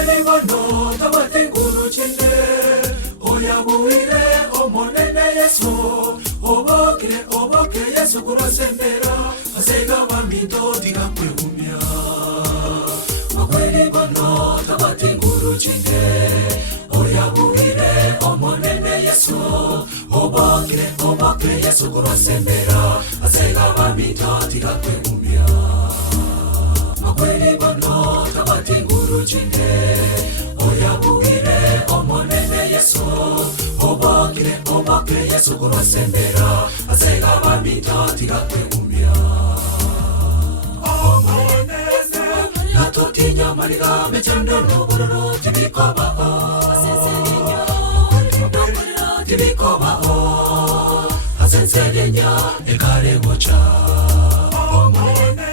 Okweli bano tabatinguru chinde Oya buire omonene Yesu Oboke Yesu kurasembera Asega waminto diga kwehumya Okweli bano tabatinguru chinde Oya buire omonene Yesu Oboke Yesu kurasembera Asega waminto diga kwehumya Okweli bano tabatinguru chinde Oya buire omonene Yesu Oboke Yesu kurasembera Asega waminto diga kwehumya Omonene Natotinya mariga mechando nubururu tibikoba Asenselinya Nubururu tibikoba Asenselinya ekare gocha Omonene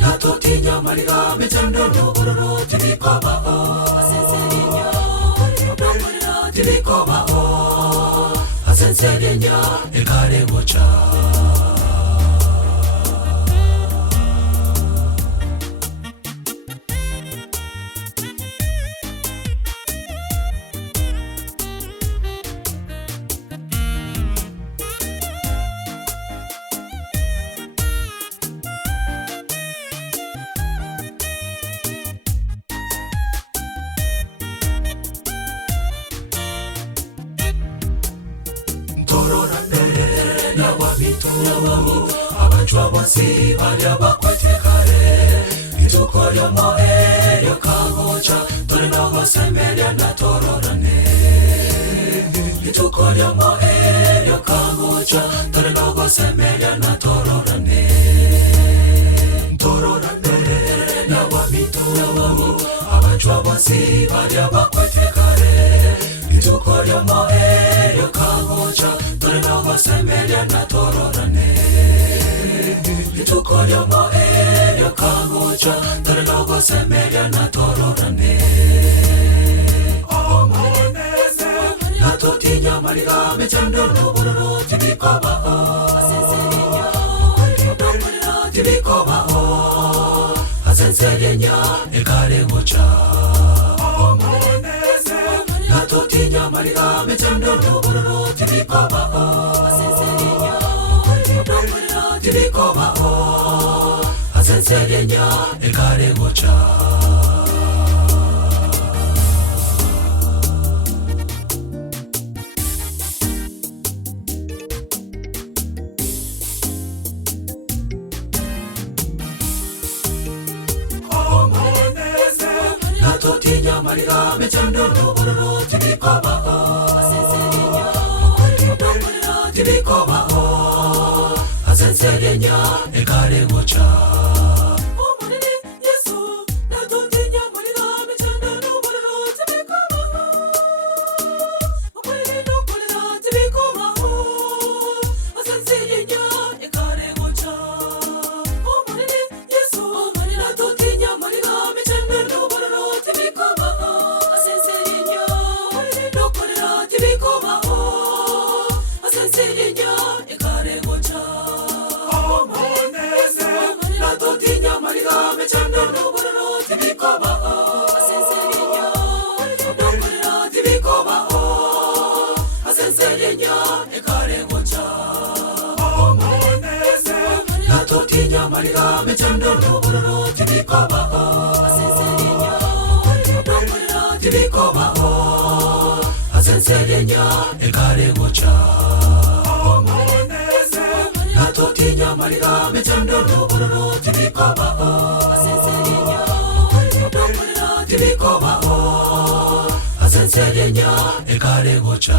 Natotinya mariga mechando nubururu tibikoba Asenselinya Nubururu tibikoba Asenselinya ekare gocha na wabito Abanchwa bonsi balia bakwete kare Ituko lyo moe lyo kangocha Tore no gosemelia na tororane Ituko lyo moe lyo kangocha Tore no gosemelia na tororane Tororane na wabito Abanchwa bonsi balia bakwete kare Ituko lyo moe lyo kangocha Tore no gosemelia na tororane Ituko lyo moe lyo kangocha Tore no gosemelia na tororane Omonene Natotinya mariga mechando nubururu tibikoba Asenselinya Nubururu tibikoba Asenselinya ekare gocha Natotinya mariga mechando nubururu tibikoba Asenselinya Nubururu tibikoba Asenselinya ekare gocha Natotinya mariga mechando nubururu tibikoba Asenselinya Nubururu tibikoba Asenselinya ekare gocha Omonene Yesu Natotinya mariga mechando nubururu tibikoba Okweli nukulira tibikoba Asenselinya ekare gocha Omonene Yesu Natotinya mariga mechando nubururu tibikoba Asenselinya nukulira tibikoba Asenselinya ekare gocha Natotinya mariga mechando nubururu tibikoba Asenselinya nukulira tibikoba Asenselinya ekare gocha Natotinya mariga mechando nubururu tibikoba Asenselinya nukulira tibikoba Asenselinya ekare gocha Natotinya mariga mechando nubururu tibikoba Asenselinya nukulira tibikoba Asenselinya ekare gocha